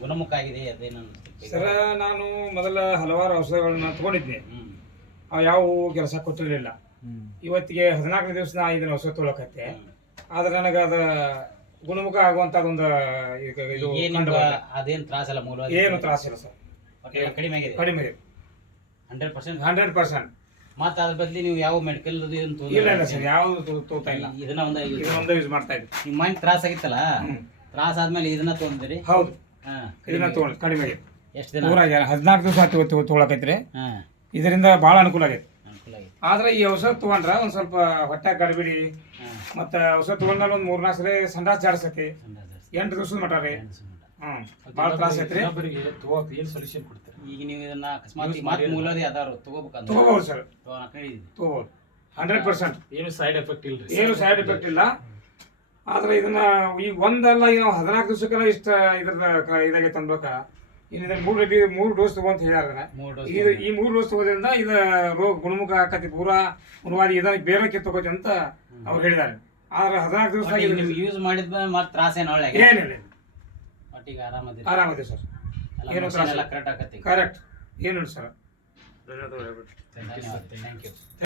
ಗುಣಮುಖ ಆಗಿದೆ ಅದೇನು ಸರ್ ನಾನು ಮೊದಲ ಹಲವಾರು ಔಷಧಗಳನ್ನ ತಗೊಂಡಿದ್ದೆ. ಅವು ಯಾವ ಕೆಲಸ ಕೊಟ್ಟಿರಲಿಲ್ಲ. ಇವತ್ತಿಗೆ 14 ದಿವಸ ನಾ ಇದನ್ನ ಔಷಧ ತೊಗೊಳಕತ್ತೆ. ಆದ್ರೆ ನನಗೆ ಅದು ಗುಣಮುಖ ಆಗುವಂತದೊಂದು ಇದು ಅದೇನು ತ್ರಾಸಲ್ಲ ಮೂಲ ಏನು ತ್ರಾಸಿಲ್ಲ ಸರ್. ಕಡಿಮೆ ಆಗಿದೆ ಕಡಿಮೆ ಇದೆ 100%. ಮತ್ತೆ ಅದ್ರ ಬದಲಿ ನೀವು ಯಾವ ಮೆಡಿಕಲ್ ಇಲ್ಲ ಇಲ್ಲ ಸರ್, ಯಾವುದು ತೋತಾ ಇಲ್ಲ. ಇದನ್ನ ಇದೊಂದು ಯೂಸ್ ಮಾಡ್ತಾ ಇದ್ದೆ. ನಿಮ್ಮ ಮೈಂಡ್ ತ್ರಾಸ ಆಗಿತ್ತಲ್ಲ, ತ್ರಾಸ ಆದ್ಮೇಲೆ ಇದನ್ನ ತೊಗೊಂಡಿರಿ. ಹೌದು, ಇದನ್ನ ತಗೊಂಡು ಕಡಿಮೆ ಆಗಿದೆ. ಎಷ್ಟು ದಿನ? 14 ದಿವಸ ತೊಗೊಳಕೈತ್ರಿ. ಇದರಿಂದ ಭಾಳ ಅನುಕೂಲ ಆಗೈತೆ. ಆದ್ರೆ ಈ ಔಷಧ ತಗೊಂಡ್ರ ಒಂದ್ ಸ್ವಲ್ಪ ಹೊಟ್ಟೆ ಗಡಿಬಿಡಿ ಮತ್ತೆ ಔಷಧ ತಗೊಂಡ್ಮೇಲೆ ಒಂದ್ 3-4 ಸಲ ಸಂಡಾಸ್ ಜಾಡ್ಸತಿ. 8 ದಿವಸದ ಮಟ ರೀ. ಭಾಳ ತ್ರಾಸ ಐತ್ರಿ. ಏನು ಸೊಲ್ಯೂಷನ್ ಕೊಡ್ತೀರಿ? ಈಗ ನೀವು ಇದನ್ನ ಅಕಸ್ಮಾತ್ ಮತ್ತೆ ಮೂಲದೇ ಅದಾರು ತಗೋಬೇಕಂತ ತಗೋಬಹುದು ಸರ್, ತಗೋಬಹುದು 100%. ಏನು ಸೈಡ್ ಎಫೆಕ್ಟ್ ಇಲ್ಲ? ಏನು ಸೈಡ್ ಎಫೆಕ್ಟ್ ಇಲ್ಲ. ಆದ್ರೆ ಇದನ್ನ ಈಗ ಒಂದಲ್ಲ, ಈಗ ನಾವು 14 ದಿವಸಕ್ಕೆಲ್ಲ ಇಷ್ಟ ಇದ್ರದ ಇದಾಗೈತೆ ಅನ್ಬೇಕ. ಇನ್ನು 3 ಡೋಸ್ ತಗೊಂತ ಹೇಳ್ಯಾರ. ಇದು ಈ 3 ಡೋಸ್ ತಗೋದ್ರಿಂದ ಇದು ರೋಗ ಗುಣಮುಖ ಆಕತಿ, ಪೂರಾ ಗುಣವಾದಿ ಇದನ್ನ ಬೇರೆ ತಗೋತಿ ಅಂತ ಅವ್ರು ಹೇಳಿದ್ದಾರೆ. ಆದ್ರೆ 14 ದಿವಸ ಯೂಸ್ ಮಾಡಿದ ಮತ್ತೆ ತ್ರಾಸ ಏನು ಒಳ್ಳೆ ಏನಿಲ್ಲ, ಒಟ್ಟಿಗೆ ಆರಾಮದೆ ಸರ್. ಏನು ಕರೆಕ್ಟ್ ಆಗತ್ತೆ. ಕರೆಕ್ಟ್, ಏನು ಸರ್. ಧನ್ಯವಾದ. Thank you.